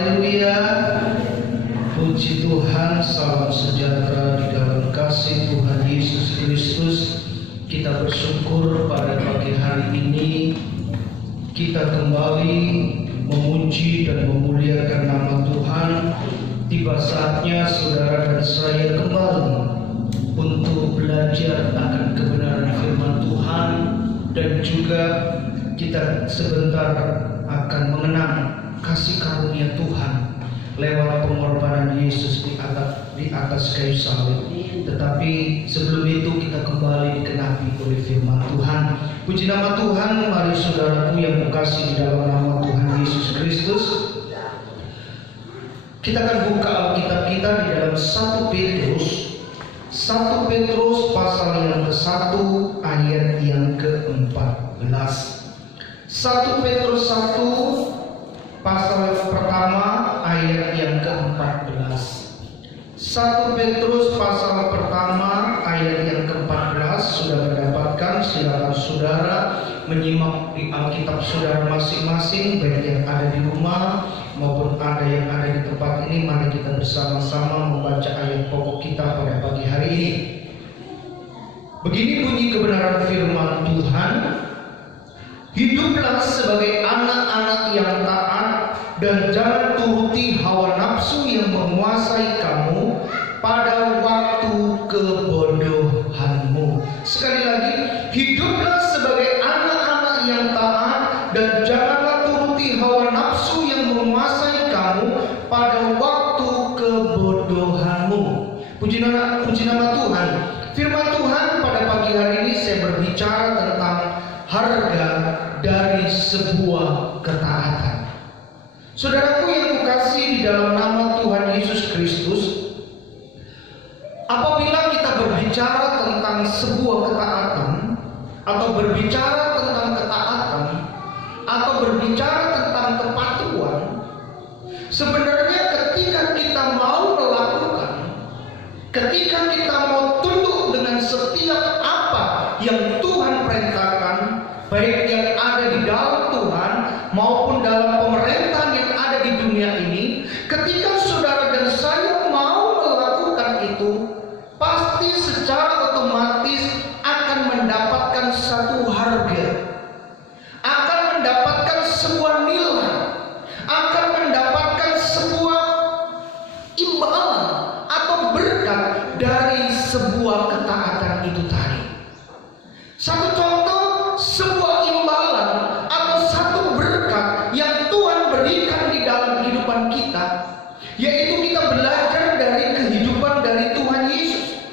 Haleluya. Puji Tuhan, salam sejahtera di dalam kasih Tuhan Yesus Kristus. Kita bersyukur pada pagi hari ini kita kembali memuji dan memuliakan nama Tuhan. Tiba saatnya saudara dan saya kembali untuk belajar akan kebenaran firman Tuhan, dan juga kita sebentar akan mengenang kasih karunia Tuhan lewat pengorbanan Yesus di atas kayu salib. Tetapi sebelum itu kita kembali dikenapi oleh firman Tuhan. Puji nama Tuhan. Mari saudaraku yang kekasih di dalam nama Tuhan Yesus Kristus, kita akan buka Alkitab kita di dalam 1 Petrus pasal yang ke-1 ayat yang ke-14. 1 Petrus 1 pasal pertama ayat yang ke-14. 1 Petrus pasal pertama ayat yang ke-14 sudah mendapatkan. Silakan saudara menyimak di Alkitab saudara masing-masing, baik yang ada di rumah maupun ada yang ada di tempat ini. Mari kita bersama-sama membaca ayat pokok kita pada pagi hari ini. Begini bunyi kebenaran firman Tuhan: hiduplah sebagai anak-anak yang taat, dan jangan turuti hawa nafsu yang menguasai kamu pada waktu kebodohanmu. Sekali lagi, hiduplah sebagai anak-anak yang taat, dan janganlah turuti hawa nafsu yang menguasai kamu pada waktu kebodohanmu. Puji nama Tuhan. Firman Tuhan pada pagi hari ini saya berbicara tentang harga dari sebuah ketaatan. Saudaraku yang kukasihi di dalam nama Tuhan Yesus Kristus, apabila kita berbicara tentang sebuah ketaatan, atau berbicara tentang ketaatan, atau berbicara tentang kepatuhan, sebenarnya ketika kita mau melakukan, ketika kita mau tunduk dengan setiap apa yang Tuhan perintahkan, baik yang ada di dalam Tuhan maupun dalam pemerintahan yang ada di dunia ini, ketika saudara dan saya mau melakukan itu, pasti secara otomatis akan mendapatkan satu harga, akan mendapatkan sebuah nilai, akan mendapatkan sebuah imbalan atau berkat dari sebuah ketaatan itu tadi. Satu contoh, sebuah imbalan atau satu berkat yang Tuhan berikan di dalam kehidupan kita, yaitu kita belajar dari kehidupan dari Tuhan Yesus.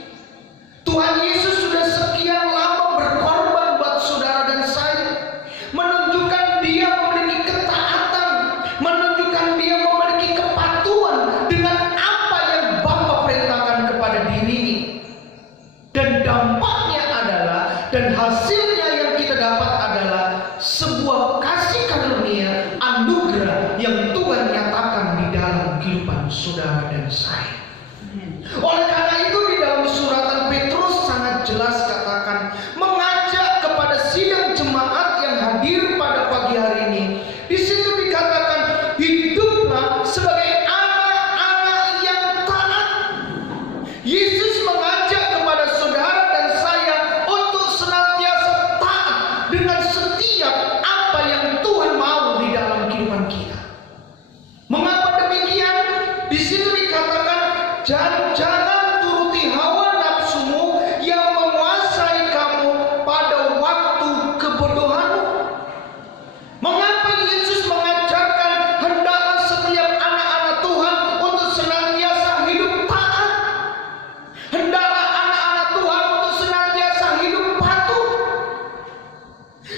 Tuhan Yesus sudah sekian lama berkorban buat saudara dan saya, menunjukkan dia memiliki ketaatan, menunjukkan dia memiliki kepatuhan dengan apa yang Bapa perintahkan kepada dirinya. Dan dampaknya adalah, dan hasilnya yang kita dapat adalah sebuah kasih karunia, anugerah yang Tuhan nyatakan di dalam kehidupan saudara dan saya. Oleh karena itu di dalam suratan Petrus sangat jelas katakan, mengajak kepada sidang jemaat yang hadir pada pagi hari ini. Di situ dikatakan, hiduplah sebagai anak-anak yang taat. Yesus mengajak kepada saudara dan saya untuk senantiasa taat dengan setiap apa yang Tuhan mau di dalam kehidupan kita. Mengapa demikian? Di situ dikatakan, jangan turuti hawa nafsumu yang menguasai kamu pada waktu kebodohanmu. Mengapa Yesus mengajarkan hendaklah setiap anak-anak Tuhan untuk senantiasa hidup taat? Hendaklah anak-anak Tuhan untuk senantiasa hidup patuh.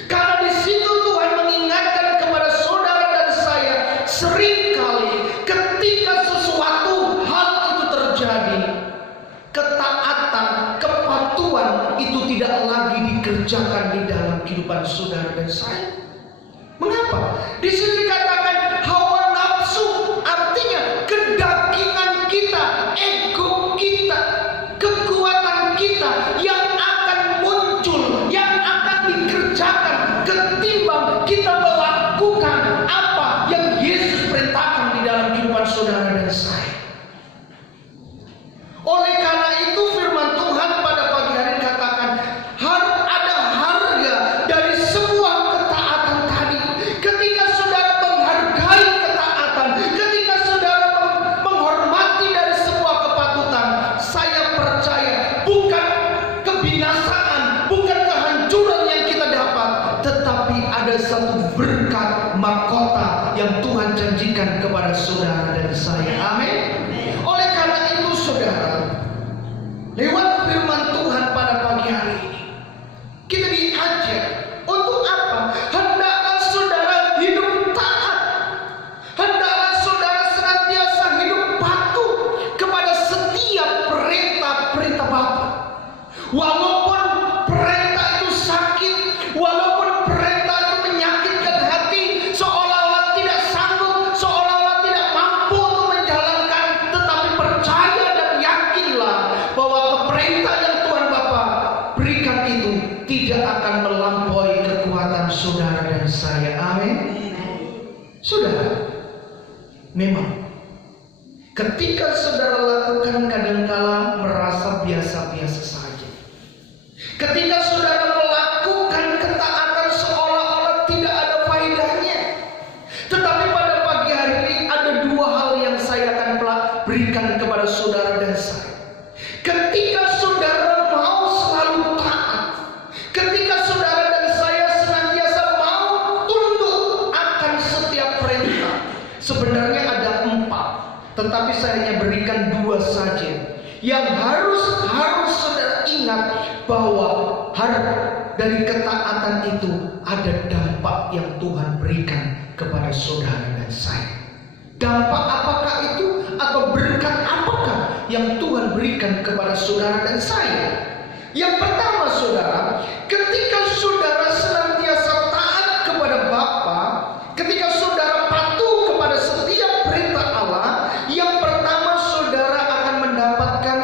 Karena di situ Tuhan mengingatkan kepada saudara dan saya, seringkali ketika sesuatu hal itu terjadi, ketaatan, kepatuhan itu tidak lagi dikerjakan di dalam kehidupan saudara dan saya. Mengapa? Di sini dikatakan hawa nafsu, artinya kedagingan kita, ego kita, kekuatan kita yang akan muncul, yang akan dikerjakan ketimbang kita melakukan apa yang Yesus perintahkan di dalam hidup kepada saudara dan saya. Amin. Oleh karena itu saudara, lewat firman Tuhan pada pagi hari ini, kita diajak untuk apa? Hendaklah saudara hidup taat. Hendaklah saudara senantiasa hidup patuh kepada setiap perintah-perintah Bapa. Walaupun perintah itu sakit, walaupun perintah itu menyakitkan hati, seolah-olah tidak sanggup, seolah-olah tidak mampu untuk menjalankan, tetapi percaya dan yakinlah bahwa perintah yang Tuhan Bapa berikan itu tidak akan melampaui kekuatan saudara dan saya. Amin. Saudara, memang ketika saudara lakukan kadangkala merasa biasa-biasa saja. Ketika saudara melakukan ketaatan seolah-olah tidak ada faedahnya. Tetapi pada pagi hari ini ada dua hal yang saya akan berikan kepada saudara dan saya. Ketika saudara mau selalu taat, ketika saudara dan saya senantiasa mau tunduk akan setiap perintah, sebenarnya ada 4, tetapi saya hanya berikan 2 saja. Yang harus saudara ingat bahwa dari ketaatan itu ada dampak yang Tuhan berikan kepada saudara dan saya. Dampak apakah itu? Atau berkat apakah yang Tuhan berikan kepada saudara dan saya? Yang pertama saudara, ketika saudara senantiasa taat kepada Bapa, ketika saudara patuh kepada setiap perintah Allah, yang pertama saudara akan mendapatkan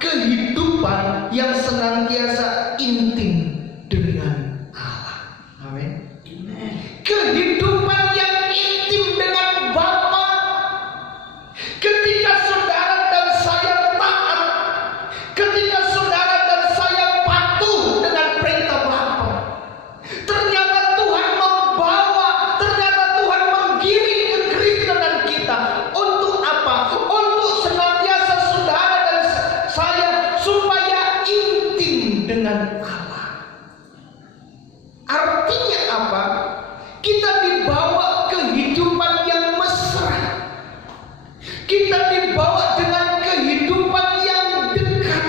kehidupan yang senantiasa intim dengan Allah. Amin. Kehidupan yang intim dengan Bapa. Ketika saudara dan saya taat, ketika saudara dan saya patuh dengan perintah Bapa, ternyata Tuhan membawa, ternyata Tuhan menggiring kekristenan kita. Untuk apa? Untuk senantiasa saudara dan saya supaya intim dengan Allah. Artinya apa? Kita dibawa kehidupan yang mesra. Kita dibawa dengan kehidupan yang dekat,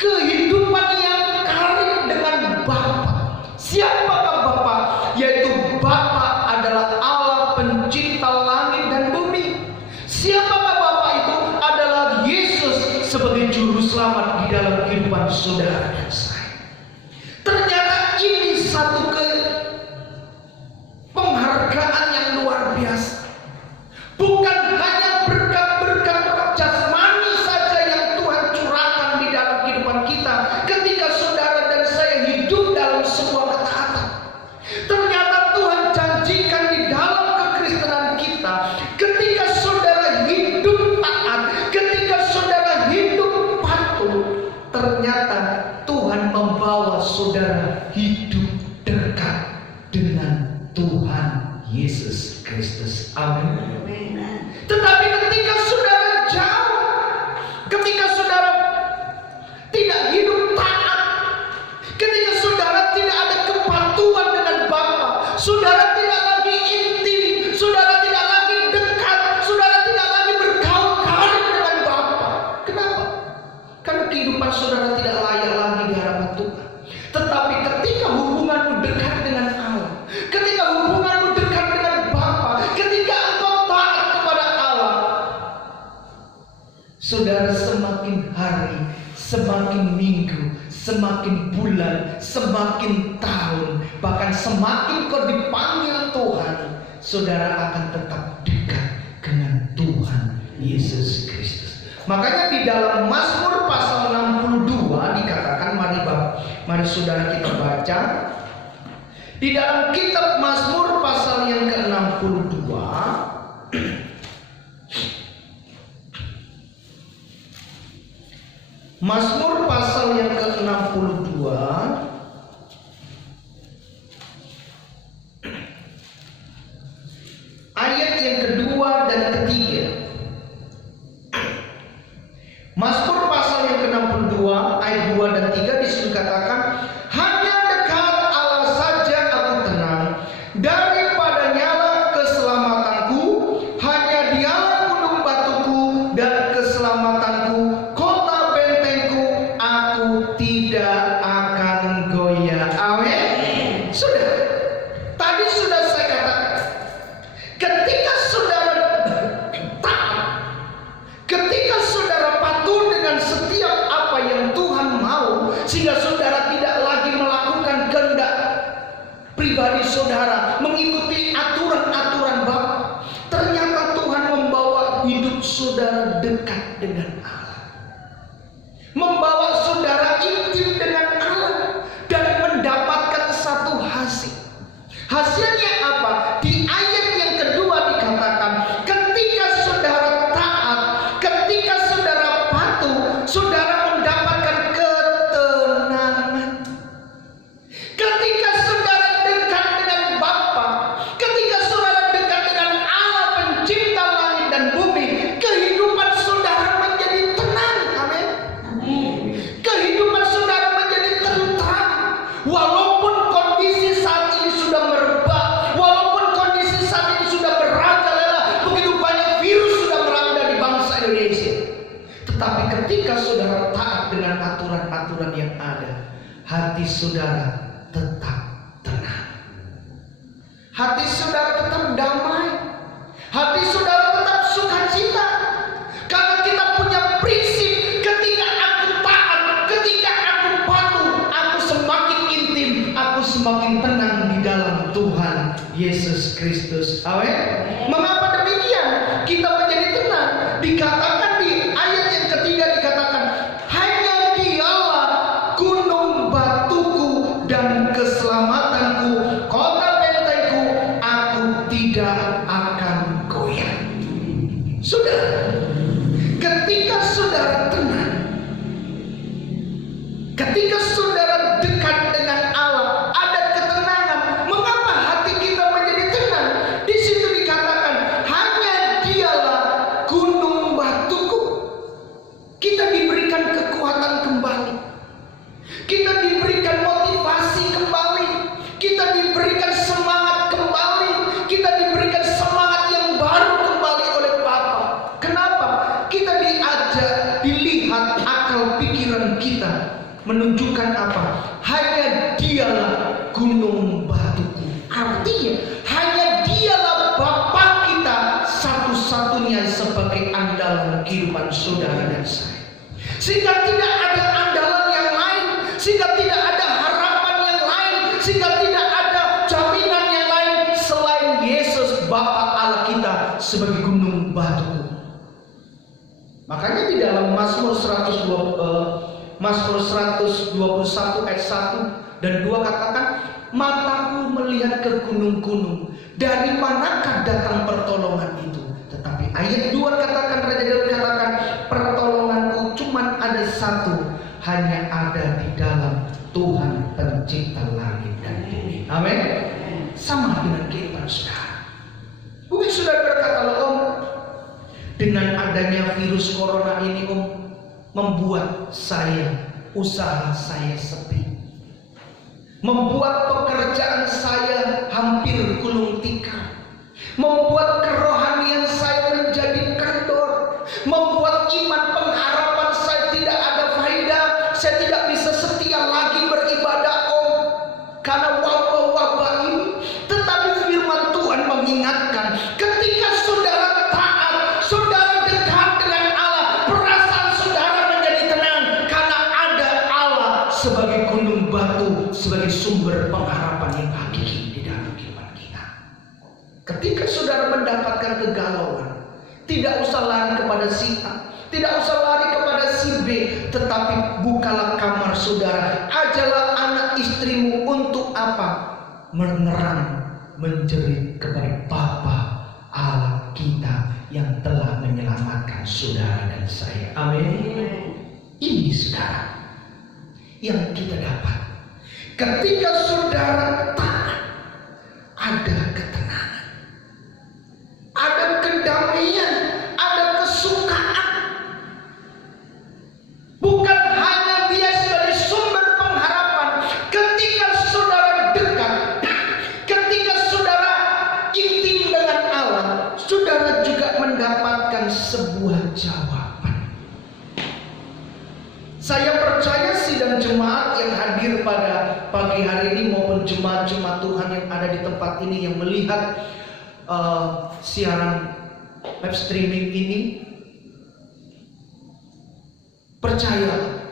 kehidupan yang karib dengan Bapa. Siapakah Bapa? Yaitu Bapa adalah Allah pencipta langit dan bumi. Siapakah Bapa itu? Adalah Yesus sebagai juru selamat di dalam kehidupan saudara dan saya. Ternyata ini satu penghargaan yang luar biasa. Bukan hanya berkat-berkat jasmani saja yang Tuhan curahkan di dalam kehidupan kita ketika saudara dan saya hidup dalam sebuah ketaatan. Ternyata Tuhan janjikan di dalam kekristenan kita, ketika saudara hidup taat, ketika saudara hidup patuh, ternyata Tuhan membawa saudara hidup dekat dengan Tuhan Yesus Kristus. Amin. Tetapi ketika saudara jauh, ketika saudara tidak hidup taat, ketika saudara tidak ada kepatuhan dengan Bapa, saudara tidak lagi intim, saudara tidak lagi dekat, saudara tidak lagi bergaul karib dengan Bapa. Kenapa? Karena kehidupan saudara tidak layak lagi di hadapan Tuhan. Tetapi ketika hubunganmu dekat dengan Allah, ketika hubunganmu dekat dengan Bapa, ketika engkau taat kepada Allah, saudara semakin hari, semakin minggu, semakin bulan, semakin tahun, bahkan semakin kau dipanggil Tuhan, saudara akan tetap dekat dengan Tuhan Yesus Kristus. Makanya di dalam Mazmur pasal 62 dikatakan, mari saudara kita baca. Di dalam kitab Mazmur pasal yang ke-62, Mazmur pasal yang ke-62 ayat yang kedua dan ketiga. Mazmur pasal yang ke-62 ayat 2 dan 3 disitu katakan, hanya dekat Allah saja aku tenang, daripada nyala keselamatanku, hanya membawa hidup saudara dekat dengan Allah, membawa saudara intim dengan Allah, dan mendapatkan satu hasil. Hasilnya apa? Di ayat yang kedua dikatakan, ketika saudara taat, ketika saudara patuh, saudara mendapatkan ketenangan. Ketika saudara dekat dengan Bapa, ketika saudara dekat dengan Allah pencipta langit dan bumi, kehidupan saudara menjadi tenang. Amin. Kehidupan saudara menjadi tentram. Walaupun kondisi saat ini sudah merebak, walaupun kondisi saat ini sudah merajalela, begitu banyak virus sudah melanda di bangsa Indonesia, tetapi ketika saudara taat dengan aturan-aturan yang ada, hati saudara tetap tenang, hati saudara tetap damai, hati saudara tetap sukacita, karena kita punya prinsip: ketika aku taat, ketika aku patuh, aku semakin intim, aku semakin tenang di dalam Tuhan Yesus Kristus. Amin. Mengapa demikian? Kita menjadi tenang. Dikatakan di ayat yang ketiga, dikatakan, hanya Dialah gunung batuku dan keselamatanku, kota bentengku, aku tidak akan goyah. Saudara, ketika saudara tenang, ketika saudara dekat dengan Allah, ada ketenangan. Mengapa hati kita menjadi tenang? Di situ dikatakan, hanya Dialah gunung batuku. Kita diberikan kekuatan kembali, kita diberikan motivasi kembali, kita diberikan semangat kembali, kita diberikan semangat yang baru kembali oleh Bapa. Kenapa? Kita diajak, dilihat akal pikiran kita menunjukkan apa? Hanya Dialah gunung batuku. Artinya hanya Dialah Bapa kita satu-satunya sebagai andalan kehidupan saudara dan saya. Sehingga tidak ada andalan yang lain, sehingga tidak ada harapan yang lain, sehingga tidak ada jaminan yang lain selain Yesus Bapa Allah kita sebagai gunung batu. Makanya di dalam Mazmur 121 ayat 1 dan 2 katakan, mataku melihat ke gunung-gunung, dari manakah datang pertolongan itu? Tetapi ayat 2 katakan, Raja Daud katakan, pertolonganku cuma ada satu, hanya ada di dalam Tuhan pencipta langit dan bumi. Amin. Sama dengan kehidupan saudara. Mungkin saudara berkata, Om, dengan adanya virus corona ini, Om, membuat usaha saya sepi, membuat pekerjaan saya hampir gulung tikar, membuat kerohanian saya menjadi kendor, membuat iman pengharapan saya tidak ada faedah, saya tidak bisa setia lagi beribadah, Om, karena wabah-wabah ini. Tetapi firman Tuhan mengingatkan, ketika saudara taat, saudara dekat dengan Allah, perasaan saudara menjadi tenang, karena ada Allah sebagai gunung batu, sebagai sumber pengharapan yang hakiki di dalam kehidupan kita. Ketika saudara mendapatkan kegalauan, tidak usah lari kepada si A, tidak usah lari kepada si B, tetapi bukalah kamar saudara, ajalah anak istrimu untuk apa? Mengerang, menjerit kepada Bapa Allah kita yang telah menyelamatkan saudara dan saya. Amin. Ini saudara yang kita dapat ketika saudara taat, ada ketenangan, ada kedamaian, ada kesukaan. Bukan hanya dia sebagai sumber pengharapan. Ketika saudara dekat, ketika saudara intim dengan Allah, saudara juga mendapatkan sebuah jawaban. Saya percaya sidang jemaat yang hadir pada pagi hari ini maupun jemaat-jemaat Tuhan yang ada di tempat ini yang melihat siaran web streaming ini, percaya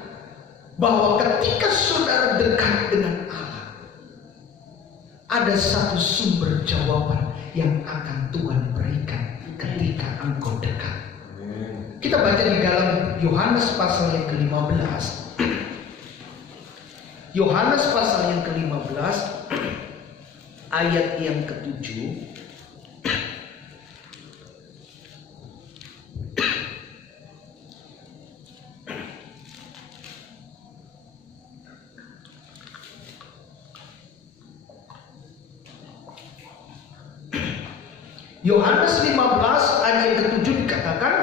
bahwa ketika saudara dekat dengan Allah, ada satu sumber jawaban yang akan Tuhan berikan ketika engkau dekat Kita baca di dalam Yohanes pasal yang ke-15. Yohanes pasal yang ke-15 ayat yang ke-7. Yohanes 15 ayat yang ke-7 dikatakan,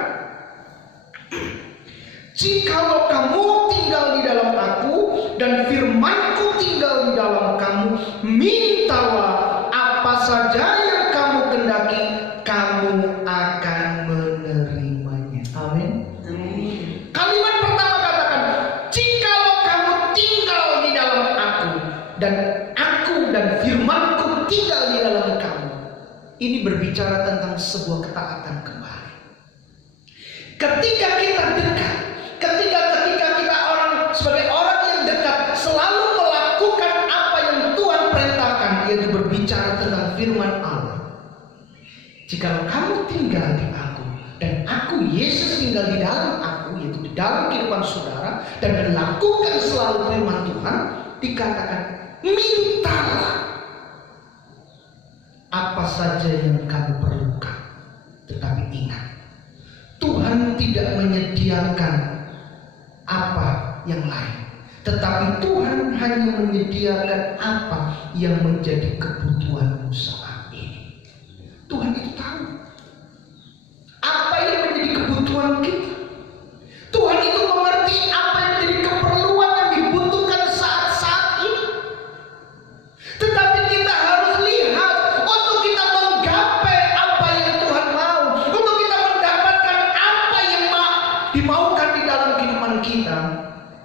jikalau kamu tinggal di dalam aku dan firman-Ku tinggal di dalam kamu, mintalah apa saja yang kamu kehendaki, kamu akan menerimanya. Amin. Kalimat pertama katakan, jikalau kamu tinggal di dalam aku dan firman-Ku tinggal di dalam kamu. Ini berbicara tentang sebuah ketaatan kembali. Ketika kita dekat, ketika kita sebagai orang yang dekat selalu melakukan apa yang Tuhan perintahkan, yaitu berbicara tentang firman Allah. Jika kamu tinggal di aku dan aku Yesus tinggal di dalam aku, yaitu di dalam kehidupan saudara, dan melakukan selalu firman Tuhan, dikatakan mintalah apa saja yang kamu perlukan. Tetapi ingat, Tuhan tidak menyediakan apa yang lain, tetapi Tuhan hanya menyediakan apa yang menjadi kebutuhanmu saat ini. Tuhan itu tahu apa yang menjadi kebutuhan kita. Tuhan itu mengerti apa yang menjadi keperluan yang dibutuhkan saat-saat ini. Tetapi kita harus lihat untuk kita menggapai apa yang Tuhan mau, untuk kita mendapatkan apa yang dimaukan di dalam kehidupan kita,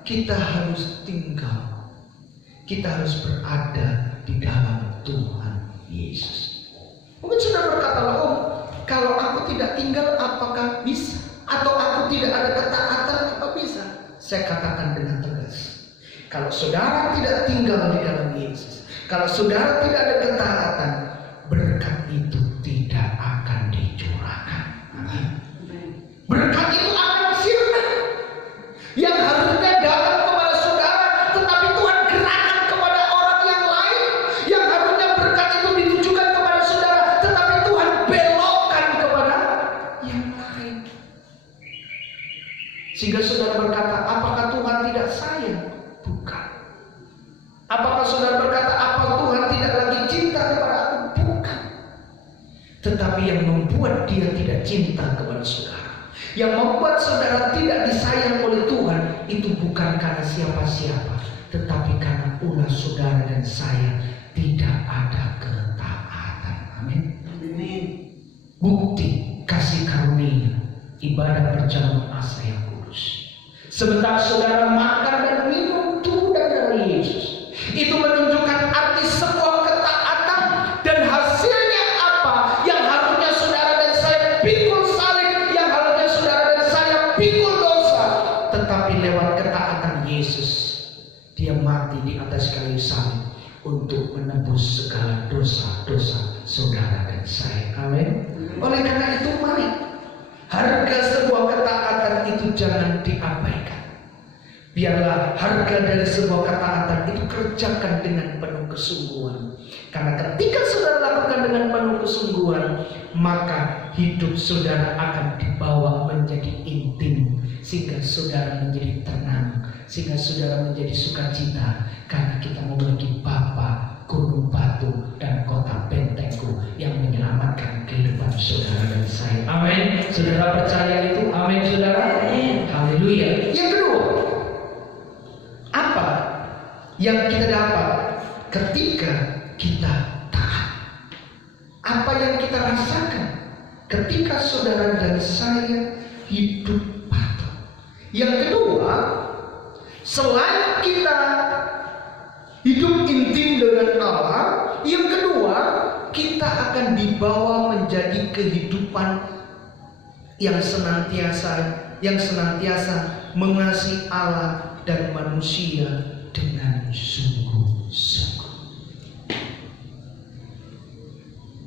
kita harus tinggal, kita harus berada di dalam Tuhan Yesus. Mungkin saudara berkata, oh, kalau aku tidak tinggal apakah bisa? Atau aku tidak ada ketaatan apa bisa? Saya katakan dengan tegas, kalau saudara tidak tinggal di dalam Yesus, kalau saudara tidak ada ketaatan, berkat itu tidak akan dicurahkan. Amin. Berkat itu akan sirna. Yang harusnya datang kepada saudara, tetapi Tuhan gerakan kepada orang yang lain. Yang harusnya berkat itu ditujukan kepada saudara, tetapi Tuhan belokkan kepada yang lain. Sehingga saudara berkata, apakah Tuhan tidak sayang? Bukan. Apakah saudara berkata, apa Tuhan tidak lagi cinta kepada aku? Bukan. Tetapi yang membuat dia tidak cinta kepada saudara, yang membuat saudara tidak disayang oleh Tuhan, itu bukan karena siapa-siapa, tetapi karena ulah saudara dan saya tidak ada ketaatan. Amin. Bukti kasih karunia ibadah berjalan asa yang kudus. Sebentar saudara makan dan minum tubuh dan darah Yesus, itu menunjukkan arti sebuah ketaatan, dan hasilnya apa? Yang harusnya saudara dan saya pikul salib, yang harusnya saudara dan saya pikul dosa, tetapi lewat ketaatan Yesus, dia mati di atas kayu salib untuk menebus segala dosa-dosa saudara dan saya. Amin. Oleh karena itu, mari, harga sebuah ketaatan itu jangan diabaikan. Biarlah harga dari sebuah ketaatan itu kerjakan dengan penuh kesungguhan. Karena ketika saudara lakukan dengan penuh kesungguhan, maka hidup saudara akan dibawa menjadi intim, sehingga saudara menjadi tenang, sehingga saudara menjadi sukacita, karena kita memiliki Bapa, gunung batu, dan kota bentengku yang menyelamatkan kehidupan saudara dan saya. Amin. Saudara percaya itu? Amin, saudara. Haleluya. Yang kedua, apa yang kita dapat ketika kita taat? Apa yang kita rasakan ketika saudara dan saya hidup patuh? Yang kedua, selain kita hidup intim dengan Allah, yang kedua, kita akan dibawa menjadi kehidupan yang senantiasa mengasihi Allah dan manusia dengan sungguh-sungguh.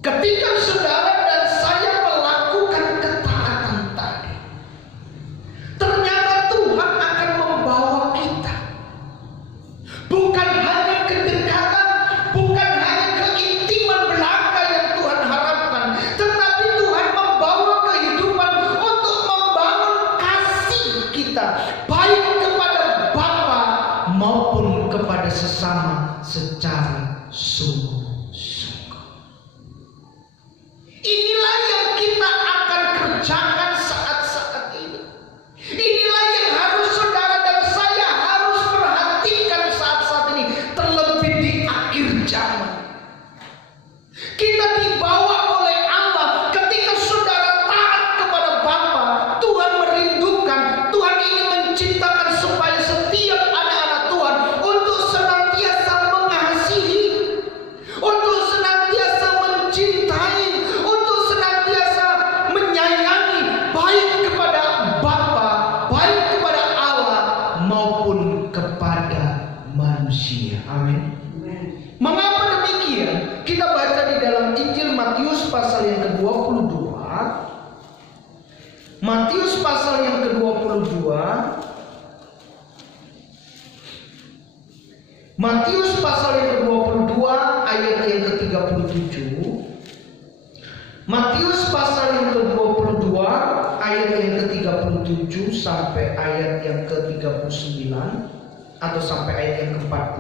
Ketika saudara dan saya melakukan ketaatan tadi, sesama secara sungguh-sungguh. Inilah yang kita akan kerjakan saat-saat ini. Inilah yang harus saudara dan saya harus perhatikan saat-saat ini, terlebih di akhir zaman. Kita dibawa oleh Allah ketika saudara taat kepada Bapa. Tuhan merindukan, Tuhan ingin menciptakan supaya setiap anak-anak Tuhan untuk senantiasa mengasihi, untuk senantiasa mencintai, untuk senantiasa menyayangi, baik kepada Bapa, baik kepada Allah maupun kepada manusia. Amin. Mengapa demikian? Kita baca di dalam Injil Matius pasal yang ke-22. Matius pasal yang ke-22. Matius pasal yang ke-22 ayat yang ke-37. Matius pasal yang ke-22 ayat yang ke-37 sampai ayat yang ke-39 atau sampai ayat yang ke-40.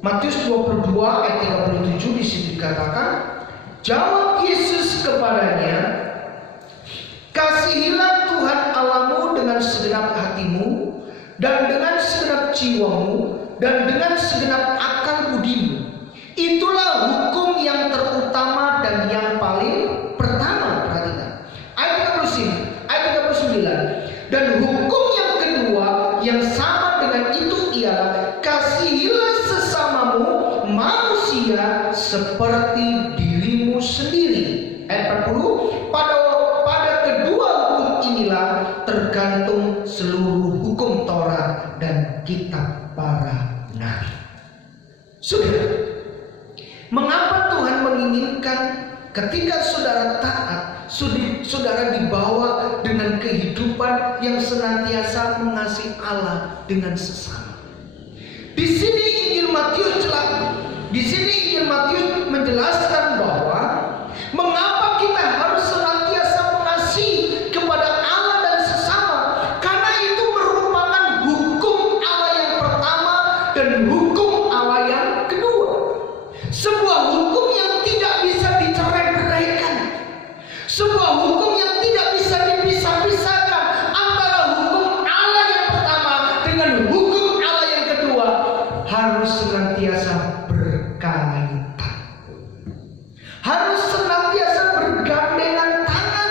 Matius 22 ayat 37 di situ dikatakan, jawab Yesus kepadanya, kasihilah Tuhan Allahmu dengan segenap hatimu dan dengan segenap jiwamu dan dengan segenap akal budimu. Itulah hukum yang terutama dan yang paling pertama. Perhatikan ayat 39. Dan hukum yang kedua yang sama dengan itu ialah kasihilah sesamamu manusia seperti dirimu sendiri. Ayat 40. Pada kedua hukum inilah tergantung seluruh hukum Taurat dan kitab para nabi. Saudara, mengapa Tuhan menginginkan ketika saudara taat, saudara dibawa dengan kehidupan yang senantiasa mengasihi Allah dengan sesama? Di sini Injil Matius menjelaskan bahwa mengapa kita harus senantiasa mengasihi kepada Allah dan sesama, karena itu merupakan hukum Allah yang pertama dan hukum Allah yang kedua. Sebuah hukum yang tidak bisa dicerai-beraikan, sebuah hukum yang tidak bisa dipisah-pisahkan antara hukum Allah yang pertama dengan hukum Allah yang kedua, harus senantiasa berkaitan, harus senantiasa bergandengan tangan.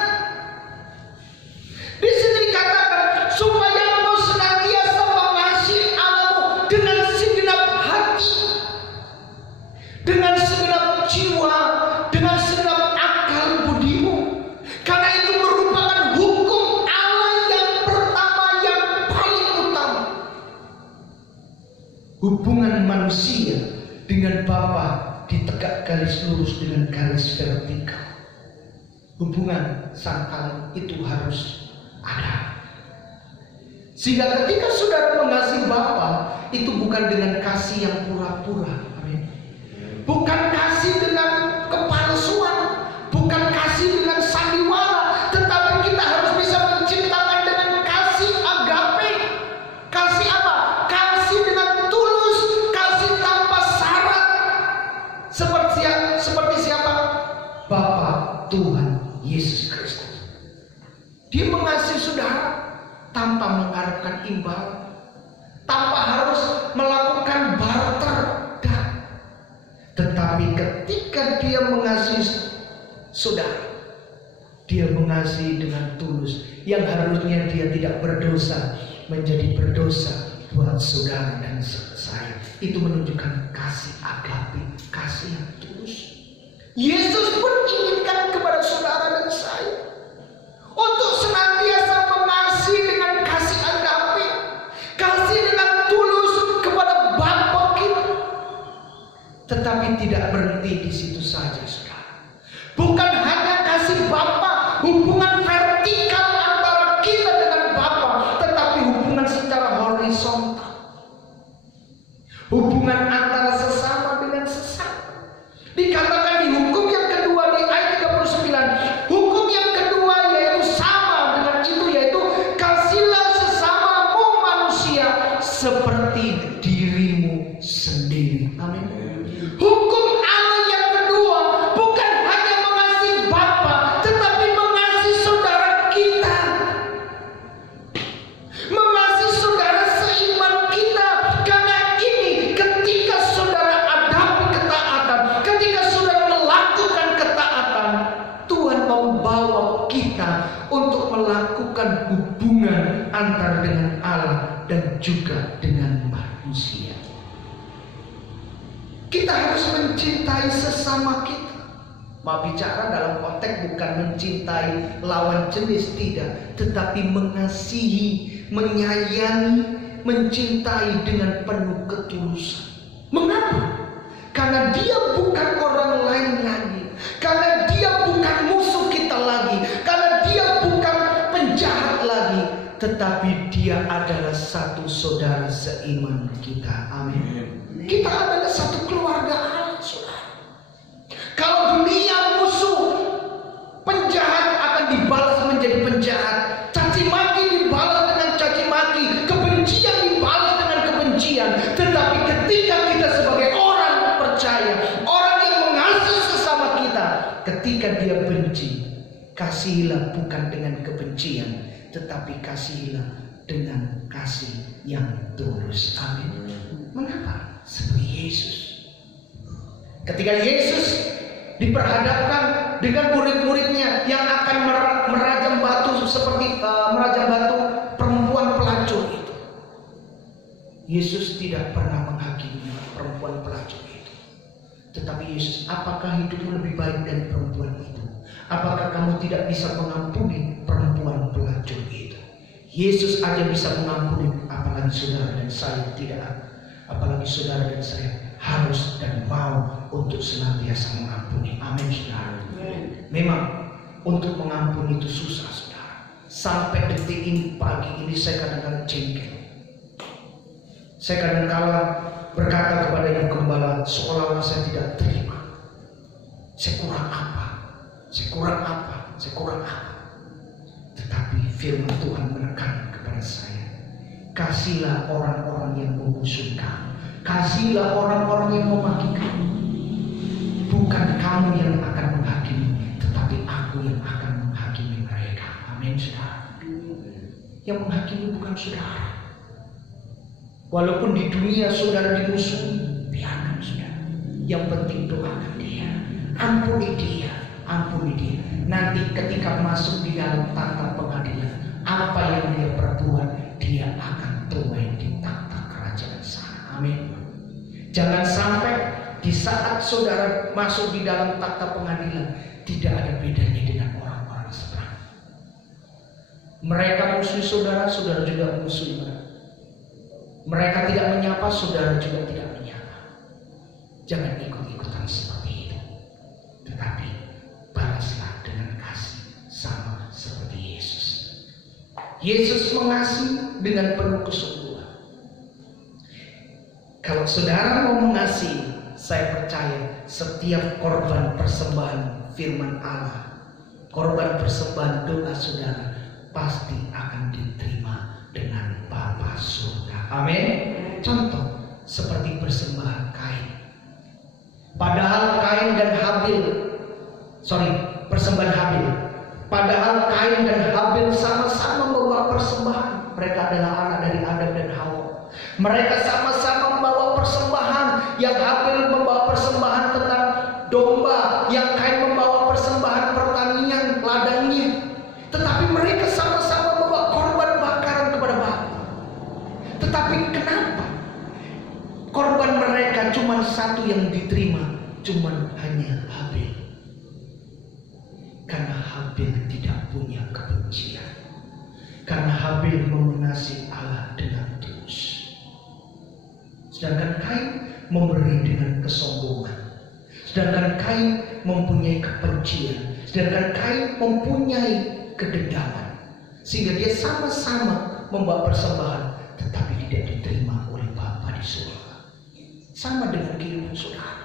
Di sini dikatakan supaya engkau senantiasa mengasihi Allahmu dengan segenap hati, dengan segenap jiwa, dengan segenap akal budimu. Karena itu merupakan hukum Allah yang pertama, yang paling utama. Hubungan manusia dengan Bapa ditegak garis lurus dengan garis vertikal. Hubungan sangkal itu harus ada. Sehingga ketika saudara mengasihi Bapa, itu bukan dengan kasih yang pura-pura. Amin. Bukan kasih dengan kepalsuan, bukan kasih dengan sandiwara, tetapi kita harus bisa menciptakan dengan kasih agape. Kasih apa? Kasih dengan tulus, kasih tanpa syarat. Seperti siapa? Bapa Tuhan Yesus Kristus. Dia mengasihi saudara tanpa mengharapkan imbalan, tanpa harus melakukan barter. Tetapi ketika dia mengasihi saudara, dia mengasihi dengan tulus. Yang harusnya dia tidak berdosa menjadi berdosa buat saudara dan saya. Itu menunjukkan kasih agape, kasih yang tulus. Yesus pun inginkan kepada saudara dan saya untuk senantiasa mengasihi dengan kasih agape, kasih dengan tulus kepada Bapa kita. Tetapi tidak berhenti di situ saja, saudara. Bukan hanya kasih Bapa, hubungan vertikal antara kita dengan Bapa, tetapi hubungan secara horizontal, hubungan antara sesama dengan sesama. Dikatakan di hukum yang kedua di ayat 39, hukum yang kedua yaitu sama dengan itu, yaitu kasihlah sesamamu manusia seperti diri kita untuk melakukan hubungan antara dengan Allah dan juga dengan manusia. Kita harus mencintai sesama kita. Mau bicara dalam konteks bukan mencintai lawan jenis, tidak, tetapi mengasihi, menyayangi, mencintai dengan penuh ketulusan. Mengapa? Karena dia bukan orang lain lagi, karena dia bukan musuh kita lagi, karena dia bukan penjahat lagi, tetapi dia adalah satu saudara seiman kita. Amin. Kita adalah satu keluarga Allah, saudara. Kalau dunia musuh, penjahat akan dibalas menjadi penjahat, caci maki dibalas dengan caci maki, kebencian dibalas dengan kebencian. Tetapi ketika kita sebagai orang percaya, orang yang mengasihi sesama kita, ketika dia benci, kasihilah bukan dengan kebencian, tetapi kasihilah dengan kasih yang tulus. Amin. Mengapa? Seperti Yesus. Ketika Yesus diperhadapkan dengan murid-muridnya yang akan merajam batu seperti merajam batu perempuan pelacur itu, Yesus tidak pernah menghakimi perempuan pelacur itu. Tetapi Yesus, apakah hidupmu lebih baik dari perempuan itu? Apakah kamu tidak bisa mengampuni perempuan pelacur itu? Yesus aja bisa mengampuni, apalagi saudara dan saya tidak. Apalagi saudara dan saya harus dan mau untuk senantiasa mengampuni. Amin, saudara. Memang untuk mengampuni itu susah, saudara. Sampai detik ini, pagi ini saya kadang-kadang jengkel. Saya kadang-kadang berkata kepada yang gembala, seolah-olah saya tidak terima. Saya kurang apa? Saya kurang apa? Saya kurang apa? Tetapi firman Tuhan menekan kepada saya, kasihlah orang-orang yang memusuhi kamu, kasihlah orang-orang yang memaki kamu. Bukan kamu yang akan menghakimi, tetapi aku yang akan menghakimi mereka. Amin, saudara. Yang menghakimi bukan saudara. Walaupun di dunia saudara dimusuhi, biarkan saudara. Yang penting doakan dia, ampuni dia, ampuni dia. Nanti ketika masuk di dalam tata pengadilan, apa yang dia perbuat, dia akan tuai di takhta kerajaan sana. Amin. Jangan sampai di saat saudara masuk di dalam takhta pengadilan, tidak ada bedanya dengan orang-orang seberang. Mereka musuh saudara, saudara juga musuh mereka. Mereka tidak menyapa, saudara juga tidak menyapa. Jangan ikut-ikutan seperti itu. Tetapi balaslah dengan kasih sama seperti Yesus. Yesus mengasihi dengan penuh kesungguhan. Kalau saudara mau mengasihi, saya percaya setiap korban persembahan firman Allah, korban persembahan doa saudara pasti akan diterima dengan Bapa surga. Amin. Contoh seperti persembahan Kain. Padahal Kain dan Habil, persembahan Habil. Padahal Kain dan Habil sama-sama membawa persembahan. Mereka adalah anak dari Adam dan Hawa. Mereka sama-sama membawa persembahan. Yang Habil membawa persembahan tentang domba, yang Kain membawa persembahan pertanian ladangnya. Tetapi mereka sama-sama membawa korban bakaran kepada Bapa. Tetapi kenapa korban mereka cuma satu yang diterima, cuma hanya Habil? Karena Habil tidak punya kebencian. Karena Habil mengasihi Allah dengan tulus. Sedangkan Kain memberi dengan kesombongan. Sedangkan Kain mempunyai kebencian. Sedangkan Kain mempunyai kedendaman. Sehingga dia sama-sama membawa persembahan, tetapi tidak diterima oleh Bapa di surga. Sama dengan kehidupan saudara.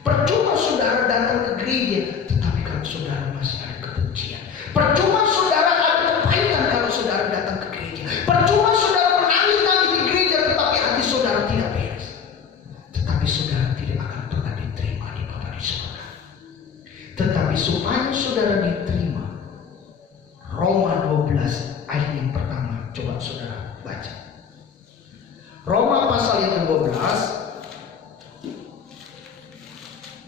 Percuma saudara datang ke gereja, tetapi kalau saudara masih ada kebencian. Percuma saudara ada kepahitan kalau saudara datang ke gereja. Percuma saudara menangis-nangis di gereja, tetapi hati saudara tidak beres. Tetapi saudara tidak akan pernah diterima di Bapa di surga. Tetapi supaya saudara diterima, Roma 12 ayat yang pertama, coba saudara baca. Roma pasal yang ke-12,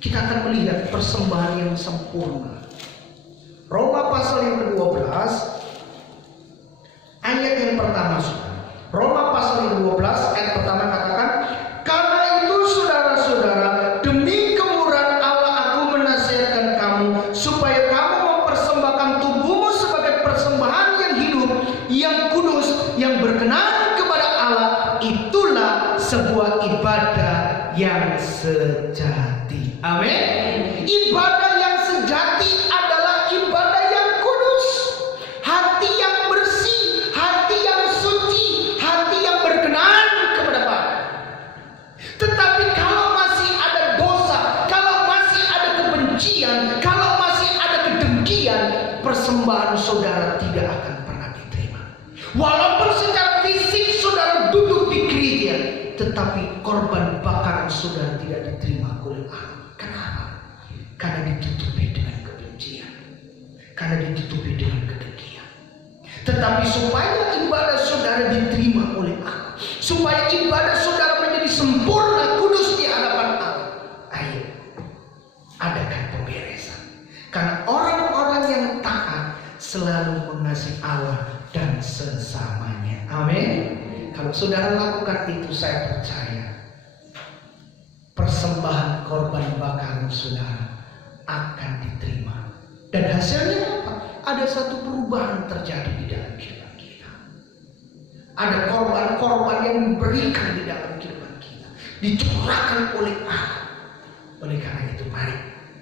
kita akan melihat persembahan yang sempurna. Roma pasal yang ke-12 ayat yang pertama, saudara. Roma pasal yang ke-12 ayat pertama katakan, karena itu saudara-saudara, demi kemurahan Allah aku menasihatkan kamu supaya kamu mempersembahkan tubuhmu sebagai persembahan yang hidup, yang kudus, yang berkenan kepada Allah. Itulah sebuah ibadah yang sejati. Amin. Ibadah yang sejati adalah ibadah yang kudus, hati yang bersih, hati yang suci, hati yang berkenan kepada Allah. Tetapi kalau masih ada dosa, kalau masih ada kebencian, kalau masih ada kedengkian, persembahan saudara tidak akan pernah diterima. Walaupun secara fisik saudara duduk di gereja, tetapi korban bakaran saudara tidak diterima oleh Allah. Kenapa? Karena ditutupi dengan kebencian, karena ditutupi dengan kedengkian. Tetapi supaya ibadah saudara diterima oleh Allah, supaya ibadah saudara menjadi sempurna, kudus di hadapan Allah, ayo adakan pemberesan. Karena orang-orang yang taat selalu mengasihi Allah dan sesamanya. Amin. Kalau saudara lakukan itu, saya percaya persembahan korban bakaran saudara akan diterima. Dan hasilnya apa? Ada satu perubahan terjadi di dalam kehidupan kita. Ada korban-korban yang diberikan di dalam kehidupan kita, dicurahkan oleh Allah. Oleh karena itu, mari